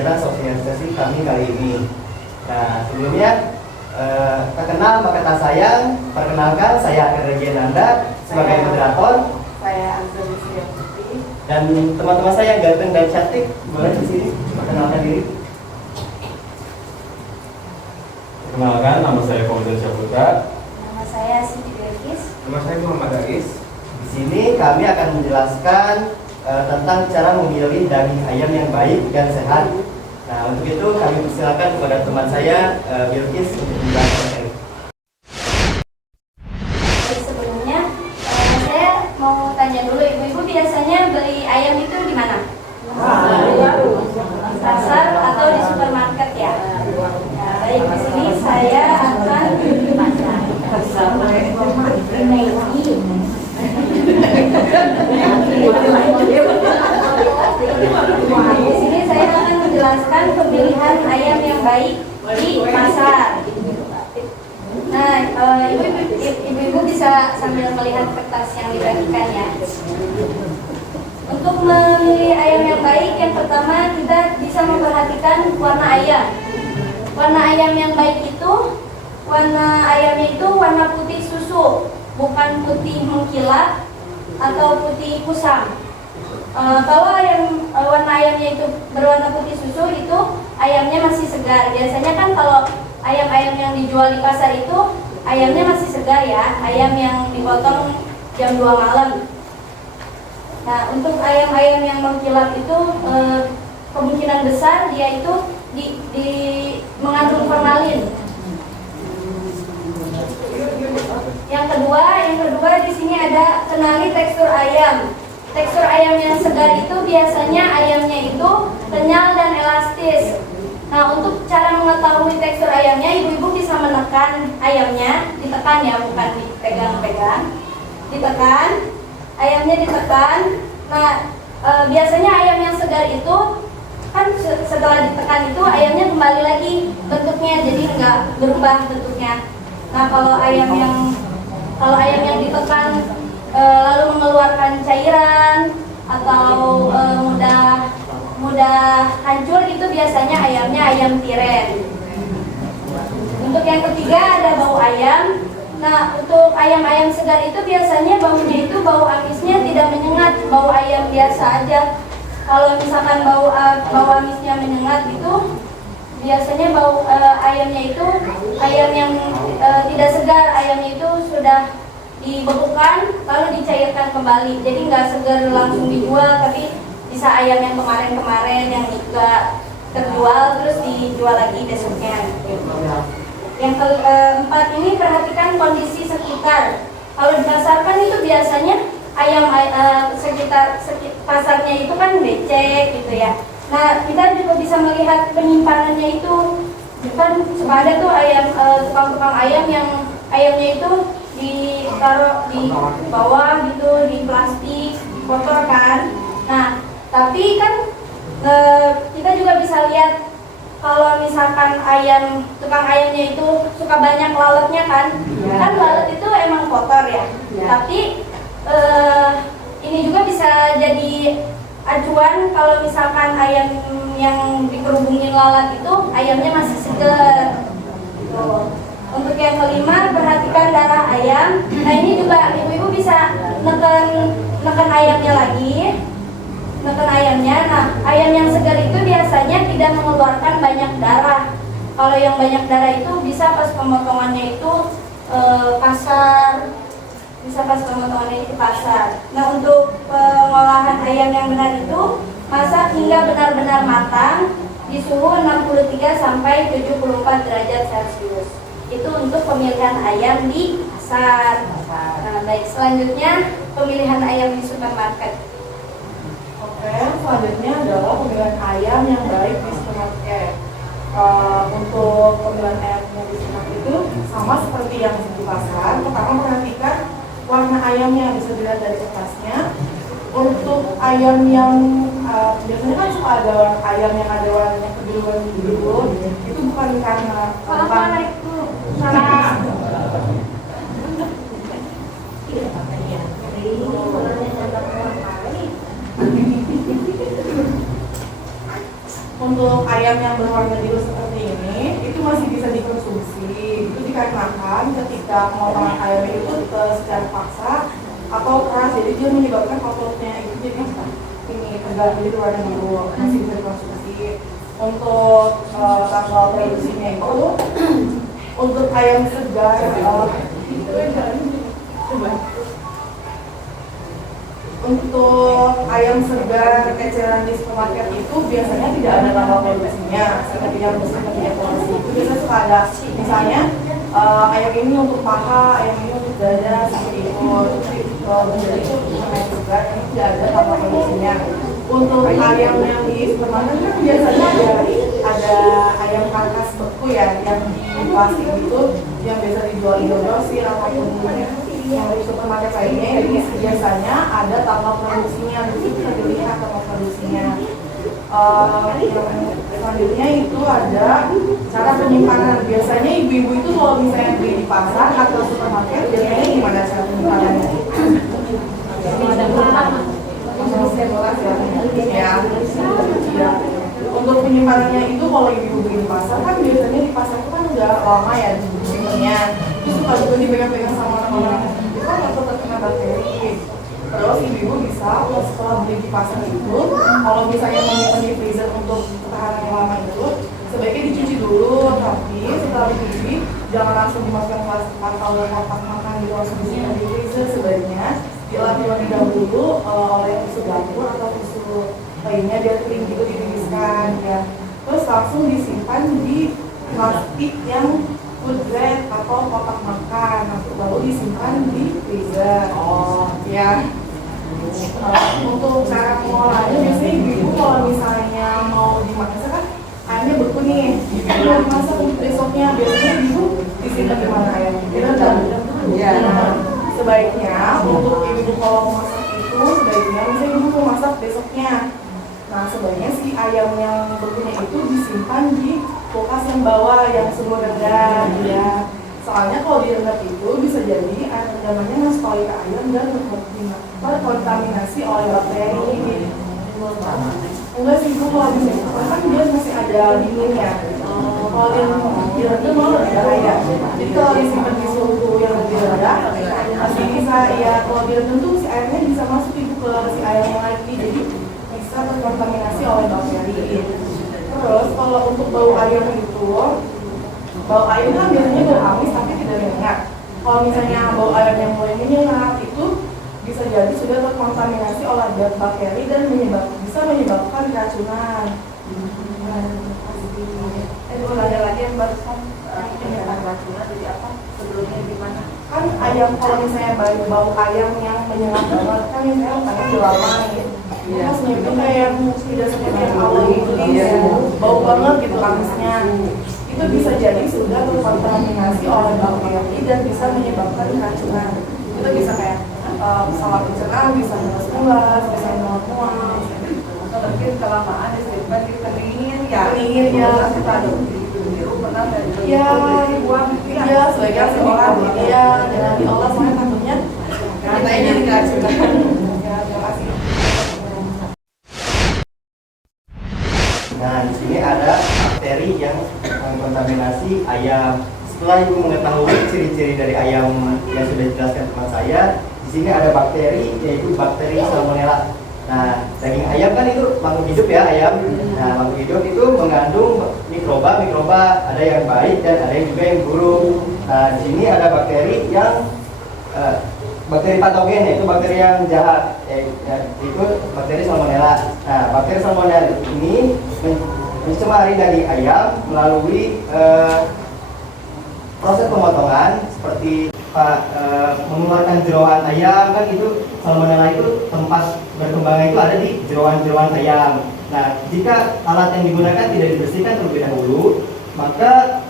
kegiatan sosialisasi kami kali ini. Nah, sebelumnya tak kenal maka tak sayang. Perkenalkan, saya Akan Regiananda sebagai moderator. Saya Antoni Putri. Dan teman-teman saya yang ganteng dan cantik, boleh di sini perkenalkan diri. Perkenalkan, nama saya Fauzan Syaputra. Nama saya Siti Belkis. Nama saya Muhammad Aris. Di sini kami akan menjelaskan tentang cara memilih daging ayam yang baik dan sehat. Nah, untuk itu kami persilakan kepada teman saya Bilkis untuk menjelaskan. Sebelumnya saya mau tanya dulu, ibu-ibu biasanya beli ayam itu di mana? Di pasar atau di supermarket ya? Nah, baik, di sini saya akan di sini saya akan menjelaskan pemilihan ayam yang baik di pasar. Nah, ibu-ibu bisa sambil melihat kertas yang dibagikan ya. Untuk memilih ayam yang baik, yang pertama kita bisa memperhatikan warna ayam. Warna ayam yang baik itu, warna ayamnya itu warna putih susu, bukan putih mengkilap atau putih kusam. Kalau warna ayamnya itu berwarna putih susu, itu ayamnya masih segar. Biasanya kan kalau ayam-ayam yang dijual di pasar itu ayamnya masih segar ya, ayam yang dipotong jam 2 malam. Nah, untuk ayam-ayam yang mengkilap itu kemungkinan besar dia itu mengandung formalin. Yang kedua di sini ada kenali tekstur ayam. Tekstur ayam yang segar itu biasanya ayamnya itu kenyal dan elastis. Nah, untuk cara mengetahui tekstur ayamnya, ibu-ibu bisa menekan ayamnya, ditekan ya, bukan dipegang-pegang. Ditekan, ayamnya ditekan. Nah, biasanya ayam yang segar itu kan setelah ditekan itu ayamnya kembali lagi bentuknya, jadi nggak berubah bentuknya. Nah, kalau ayam yang ditekan lalu mengeluarkan cairan atau mudah hancur, itu biasanya ayamnya ayam tiren. Untuk yang ketiga ada bau ayam. Nah, untuk ayam-ayam segar itu biasanya baunya itu bau amisnya tidak menyengat, bau ayam biasa aja. Kalau misalkan bau amisnya menyengat itu biasanya bau ayamnya itu ayam yang tidak segar, ayamnya itu sudah dibekukan lalu dicairkan kembali, jadi nggak segar langsung dijual, tapi bisa ayam yang kemarin-kemarin yang nggak terjual terus dijual lagi besoknya. Yang keempat ini perhatikan kondisi sekitar. Kalau di pasar kan itu biasanya ayam sekitar pasarnya itu kan becek gitu ya. Nah, kita juga bisa melihat penyimpanannya itu. Kan suka ada tuh ayam tukang-tukang ayam yang ayamnya itu ditaruh di bawah gitu, di plastik, kotor kan. Nah, tapi kan kita juga bisa lihat kalau misalkan tukang ayamnya itu suka banyak lalatnya kan. Kan lalat itu emang kotor ya. Tapi ini juga bisa jadi acuan kalau misalkan ayam yang dikerubungin lalat itu ayamnya masih segar. Untuk yang kelima, perhatikan darah ayam. Nah, ini juga ibu-ibu bisa neken ayamnya lagi, neken ayamnya. Nah, ayam yang segar itu biasanya tidak mengeluarkan banyak darah. Kalau yang banyak darah itu bisa pas pemotongannya itu kasar, bisa pas pemotongannya itu kasar. Nah, untuk pengolahan ayam yang benar itu masak hingga benar-benar matang di suhu 63 sampai 74 derajat Celcius. Itu untuk pemilihan ayam di pasar. Nah, baik, selanjutnya pemilihan ayam di supermarket. Oke, selanjutnya adalah pemilihan ayam yang baik di supermarket. Untuk pemilihan ayamnya di supermarket itu sama seperti yang di pasar. Pertama, perhatikan warna ayamnya, bisa dilihat dari kertasnya. Untuk ayam yang biasanya kan suka ada ayam yang ada warnanya kebiruan, itu bukan karena untuk ayam yang berwarna biru seperti ini itu masih bisa dikonsumsi. Itu dikarenakan ketika pemotongan ayam itu secara paksa atau keras, jadi dia menyebabkan ototnya itu jadi ini tegak, jadi warna biru, masih bisa dikonsumsi. Untuk tanggal produksinya itu untuk ayam segar untuk ayam segar eceran di supermarket itu biasanya tidak ada tanggal produksinya, seperti yang punya produksi itu biasanya suka ada misalnya ayam ini untuk paha, ayam ini untuk dada, seperti itu. Jadi itu ayam segar ini tidak ada tanggal produksinya. Untuk ayam yang di supermarket kan biasanya ada ayam karkas beku ya, yang di plastik itu yang biasa dijual di grosir ataupun yang di supermarket lainnya. Jadi biasanya ada tanggal produksinya, itu bisa dilihat tanggal produksinya. Yang selanjutnya itu ada cara penyimpanan. Biasanya ibu-ibu itu kalau misalnya beli di pasar atau supermarket, biasanya gimana cara penyimpanannya? Ya. Untuk penyimpanannya itu kalau ibu beli di pasar kan biasanya di pasar itu kan udah lama ya disimpannya. Itu suka juga dipegang-pegang sama orang-orang. Itu kan nggak terkena bakteri. Terus ibu bisa setelah beli di pasar itu, kalau misalnya menyimpan di freezer untuk ketahanan yang lama itu, sebaiknya dicuci dulu. Tapi setelah dicuci, jangan langsung dimasukkan plastik atau kotak makan gitu langsung disimpan di freezer. Sebaiknya dilapis terlebih dahulu oleh tisu dapur atau tisu lainnya biar kering gitu, ditiriskan ya. Terus langsung disimpan di plastik yang food grade atau kotak makan, lalu disimpan di freezer. Ya. Untuk cara pengolahannya biasanya ibu kalau misalnya mau dimasak kan ayamnya beku nih, mau dimasak untuk besoknya biasanya ibu disimpan di mana ayam? Di rendam. Ya. Sebaiknya untuk ibu kalau masak itu sebaiknya misalnya ibu mau masak besoknya. Nah sebaiknya si ayam yang bekunya itu disimpan di kulkas yang bawah yang suhu rendah ya. Soalnya kalau direndam itu bisa jadi air rendamannya masuk ke ayam dan terkontaminasi oleh bakteri. Enggak sih bu, kalau misalnya kan dia masih ada dinginnya. Kalau dia direndam malah lebih bahaya. Jadi kalau disimpan di suhu yang lebih rendah masih bisa ya, kalau direndam tuh si airnya bisa masuk ibu ke si ayamnya lagi, jadi bisa terkontaminasi oleh bakteri. Terus kalau untuk bau ayam itu, bau ayam kan biasanya bau amis tapi tidak menyengat. Kalau misalnya bau ayam yang mulai menyengat itu bisa jadi sudah terkontaminasi oleh bakteri dan bisa menyebabkan keracunan. Itu ada lagi yang barusan menyebabkan keracunan, jadi apa sebelumnya gimana? Kan ayam kalau misalnya bau ayam yang menyengat banget kan misalnya ayam udah lama nih. Maksudnya itu kayak yang tidak seperti yang awal gitu, bau banget gitu amisnya. Itu bisa jadi sudah terkontaminasi oleh bakteri dan bisa menyebabkan keracunan. Itu bisa kayak salah pencernaan, bisa mulas, bisa mual-mual. Mungkin kelamaan disimpan di pendingin ya. Pendingin ya. Biru pernah dari ya, buang. Iya, sebaiknya diolah. Iya, jangan diolah soalnya takutnya kita ini jadi keracunan. Ya, terima kasih. Nah, di sini ada bakteri yang mengkontaminasi ayam. Setelah ibu mengetahui ciri-ciri dari ayam yang sudah dijelaskan teman saya, di sini ada bakteri, yaitu bakteri Salmonella. Nah, daging ayam kan itu makhluk hidup ya ayam. Nah, makhluk hidup itu mengandung mikroba, ada yang baik dan ada yang juga yang buruk. Nah, di sini ada bakteri yang bakteri patogen, yaitu bakteri yang jahat, yaitu bakteri Salmonella. Nah, bakteri Salmonella ini mencemari daging ayam melalui proses pemotongan seperti mengeluarkan jeroan ayam. Kan itu Salmonella itu tempat berkembangnya itu ada di jeroan-jeroan ayam. Nah, jika alat yang digunakan tidak dibersihkan terlebih dahulu, maka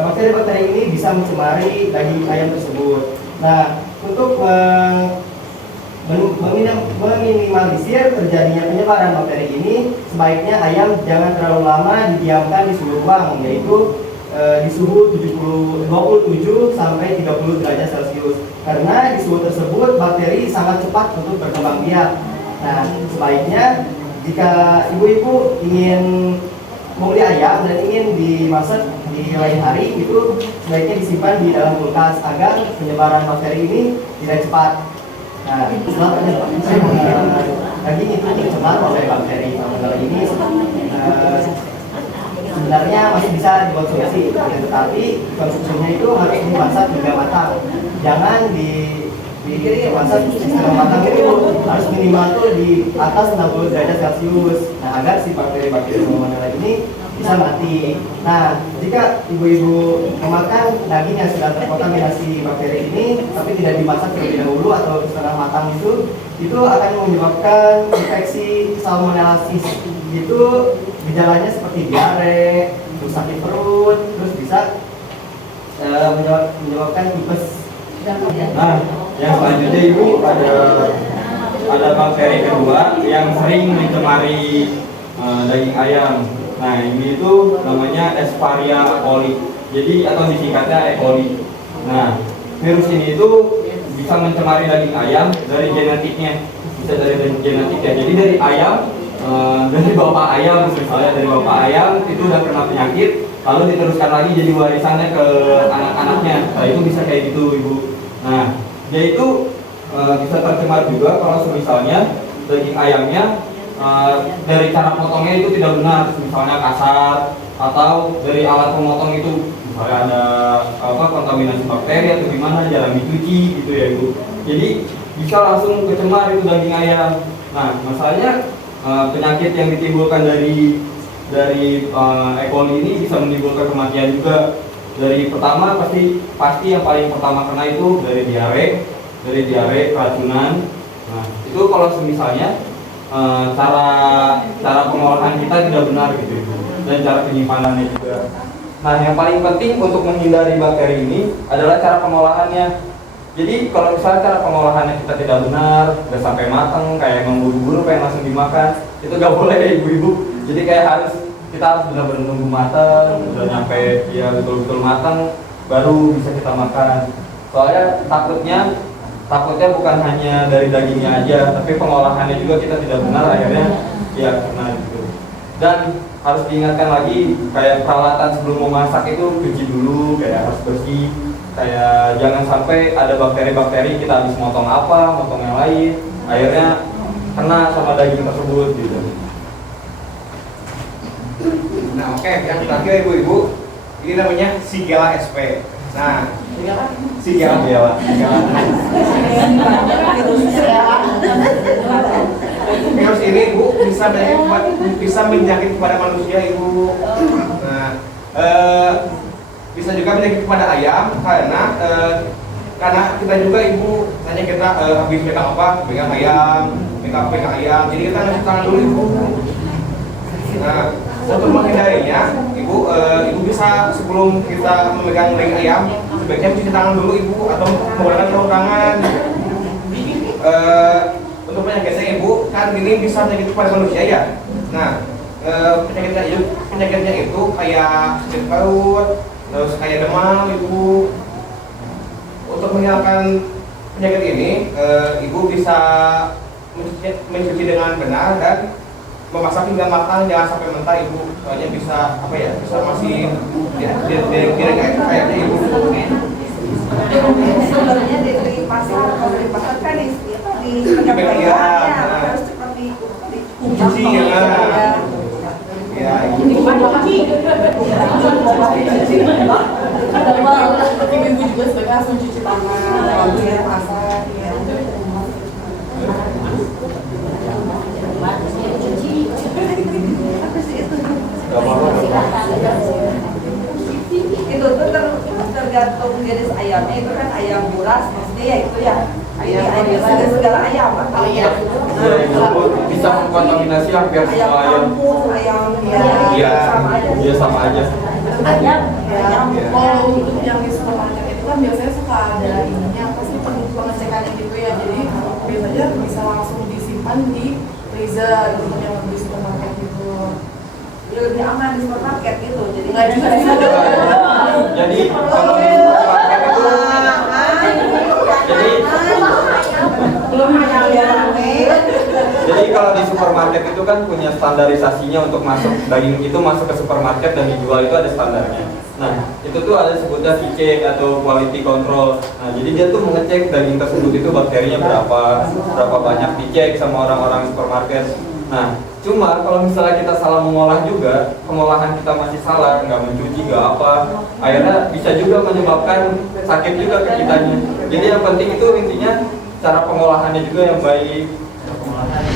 bakteri-bakteri ini bisa mencemari daging ayam tersebut. Nah, untuk meminimalisir terjadinya penyebaran bakteri ini, sebaiknya ayam jangan terlalu lama didiamkan di suhu ruang, yaitu di suhu 27 sampai 30 derajat Celcius. Karena di suhu tersebut bakteri sangat cepat untuk berkembang biak. Nah, sebaiknya jika ibu-ibu ingin membeli ayam dan ingin dimasak di lain hari, itu sebaiknya disimpan di dalam kulkas agar penyebaran bakteri ini tidak cepat. Nah, setelah daging itu tercemar oleh bakteri salmonella ini, sebenarnya masih bisa dikonsumsi, tetapi konsumsinya itu harus dimasak hingga matang. Jangan dimasak setengah matang, itu harus minimal tuh di atas 60 derajat Celcius. Nah, agar si bakteri-bakteri salmonella ini bisa mati. Nah, jika ibu-ibu memakan daging yang sudah terkontaminasi bakteri ini tapi tidak dimasak terlebih dahulu atau setengah matang, itu akan menyebabkan infeksi salmonellosis. Itu gejalanya seperti diare, terus sakit perut, terus bisa menyebabkan tipes. Nah, yang selanjutnya Ibu ada bakteri kedua yang sering mencemari daging ayam. Nah, ini itu namanya Escherichia coli. Jadi atau disingkatnya E. coli. Nah, virus ini itu bisa mencemari daging ayam dari genetiknya. Bisa dari genetiknya. Jadi dari ayam, dari bapak ayam, misalnya dari bapak ayam itu udah kena penyakit, lalu diteruskan lagi jadi warisannya ke anak-anaknya. Nah, itu bisa kayak gitu, Ibu. Nah, dia itu bisa tercemar juga kalau misalnya daging ayamnya dari cara potongnya itu tidak benar, misalnya kasar, atau dari alat pemotong itu misalnya ada kontaminasi bakteri atau gimana, jarang dicuci gitu ya Ibu. Jadi bisa langsung kecemar itu daging ayam. Nah, masalahnya penyakit yang ditimbulkan dari E. coli ini bisa menimbulkan kematian juga. Dari pertama pasti yang paling pertama kena itu dari diare, keracunan. Nah, itu kalau misalnya cara pengolahan kita tidak benar gitu, dan cara penyimpanannya juga. Nah, yang paling penting untuk menghindari bakteri ini adalah cara pengolahannya. Jadi kalau misalnya cara pengolahannya kita tidak benar, udah sampai matang, kayak memburu-buru pengen langsung dimakan, itu gak boleh ya ibu-ibu. Jadi kayak kita harus benar-benar nunggu matang, udah nyampe ya betul-betul matang, baru bisa kita makan. Soalnya takutnya bukan hanya dari dagingnya aja, tapi pengolahannya juga kita tidak benar, akhirnya ya kena gitu. Dan harus diingatkan lagi, kayak peralatan sebelum memasak itu cuci dulu, kayak harus bersih. Kayak jangan sampai ada bakteri-bakteri, kita habis motong yang lain, akhirnya kena sama daging tersebut gitu. Nah, oke, yang terakhir ibu-ibu, ini namanya Shigella sp. Nah, Shigella. Virus ini ibu bisa menjangkit kepada manusia ibu. Nah, bisa juga menyakit kepada ayam karena kita juga ibu tanya kita habis pegang ayam, jadi kita ngasih tangan dulu ibu. Nah, untuk menghindarinya ibu bisa sebelum kita memegang daging ayam sebaiknya cuci tangan dulu ibu, atau menggunakan sarung tangan. Untuk penyakitnya ibu kan ini bisa menyakit kepada manusia ya. Nah, penyakitnya itu kayak sakit perut, terus kayak demam ibu. Untuk menghilangkan penyakit ini, ibu bisa mencuci dengan benar dan memasak hingga matang, jangan sampai mentah ibu. Soalnya bisa bisa masih kayaknya ibu. Sebenarnya dari pasar, kalau dari pasar kan di harus cepat cuci ya. Ya, Ibu juga sebagai langsung cuci tangan kalau di pasar ya. Itu tuh tergantung jenis ayamnya. Itu kan ayam buras maksudnya ya itu ya ayam segala ayam atau Iya, bisa mengkontaminasi hampir ayam semua ayam. kampung, ayam Iya, sama aja. iya sama aja. Ayam. Kalau untuk yang di supermarket itu kan biasanya suka ada ininya apa sih pengecekannya gitu ya. Jadi biasanya bisa langsung disimpan di freezer untuk yang di supermarket itu. Ya lebih aman di supermarket gitu. Jadi Nggak juga sih. Jadi kalau di supermarket itu belum jadi kalau di supermarket itu kan kan punya standarisasinya untuk masuk daging itu masuk ke supermarket dan dijual itu ada standarnya. Nah, itu tuh ada sebutnya V-check atau quality control. Nah, jadi dia tuh mengecek daging tersebut itu bakterinya berapa banyak dicek sama orang-orang supermarket. Nah, cuma kalau misalnya kita salah mengolah juga, pengolahan kita masih salah, nggak mencuci, nggak apa, akhirnya bisa juga menyebabkan sakit juga ke kitanya. Jadi yang penting itu intinya cara pengolahannya juga yang baik. Pengolahan